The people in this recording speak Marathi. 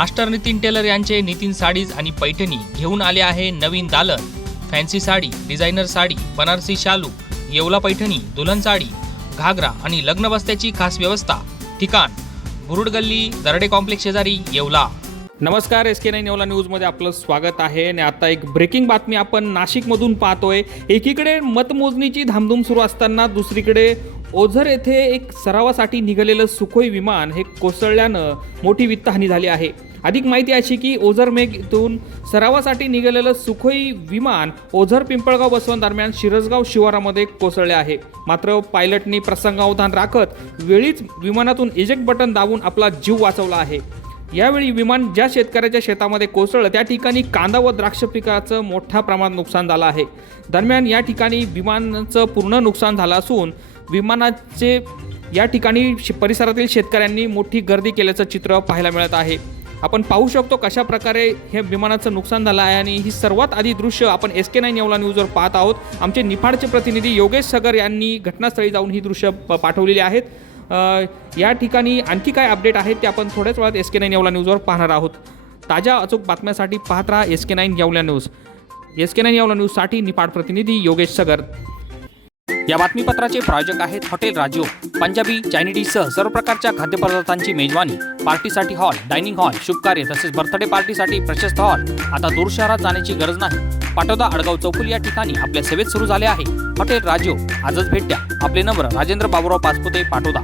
मास्टर नितीन टेलर यांचे नितीन साडीज आणि पैठणी घेऊन आले आहे नवीन दालन. फॅन्सी साडी डिझायनर साडी बनारसी शालू येवला पैठणी दुल्हन साडी घागरा आणि लग्न बस्त्याची खास व्यवस्था. ठिकाण बुरुड गल्ली दरडे कॉम्प्लेक्स शेजारी येवला. नमस्कार एस के नाईन येवला न्यूजमध्ये आपलं स्वागत आहे आणि आता एक ब्रेकिंग बातमी आपण नाशिकमधून पाहतोय. एकीकडे मतमोजणीची धामधूम सुरू असताना दुसरीकडे ओझर येथे एक सरावासाठी निघालेलं सुखोई विमान हे कोसळल्यानं मोठी वित्तहानी झाली आहे. अधिक माहिती अशी की ओझर मेघ इथून सरावासाठी निघालेलं सुखोई विमान ओझर पिंपळगाव बसवण दरम्यान शिरसगाव शिवारामध्ये कोसळले आहे. मात्र पायलटनी प्रसंगावधान राखत वेळीच विमानातून इजेक्ट बटन दाबून आपला जीव वाचवला आहे. यावेळी विमान ज्या शेतकऱ्याच्या शेतामध्ये कोसळलं त्या ठिकाणी कांदा व द्राक्ष पिकाचं मोठ्या प्रमाणात नुकसान झालं आहे. दरम्यान या ठिकाणी विमानाचं पूर्ण नुकसान झालं असून विमानाचे या ठिकाणी शे- परिसरातील शेतकऱ्यांनी मोठी गर्दी केल्याचं चित्र पाहायला मिळत आहे. आपण पाहू शकतो कशा प्रकारे हे विमानाचं नुकसान झालं आहे आणि ही सर्वात आधी दृश्य आपण एस के नाईन येवला न्यूजवर पाहत आहोत. आमचे निफाडचे प्रतिनिधी योगेश सगर यांनी घटनास्थळी जाऊन ही दृश्य प- पाठवलेली आहेत. या ठिकाणी आणखी काय अपडेट आहेत ते आपण थोड्याच वेळात एस के नाईन येवला न्यूजवर पाहणार आहोत. ताज्या अचूक बातम्यासाठी पाहत राहा S K nine Yeola news S K nine Yeola न्यूजसाठी निफाड प्रतिनिधी योगेश सगर. या बातमीपत्राचे प्रायोजक आहेत हॉटेल राजो पंजाबी चायनीडीसह सर्व प्रकारच्या खाद्यपदार्थांची मेजवानी. पार्टीसाठी हॉल डायनिंग हॉल शुभकार्य तसेच बर्थडे पार्टीसाठी प्रशस्त हॉल. आता दूर शहरात जाण्याची गरज नाही. पाटोदा अडगाव चौकुल या ठिकाणी आपल्या सेवेत सुरू झाले आहे. हॉटेल राजो आजच भेट द्या. आपले नंबर राजेंद्र बाबुराव पाचपुते पाटोदा.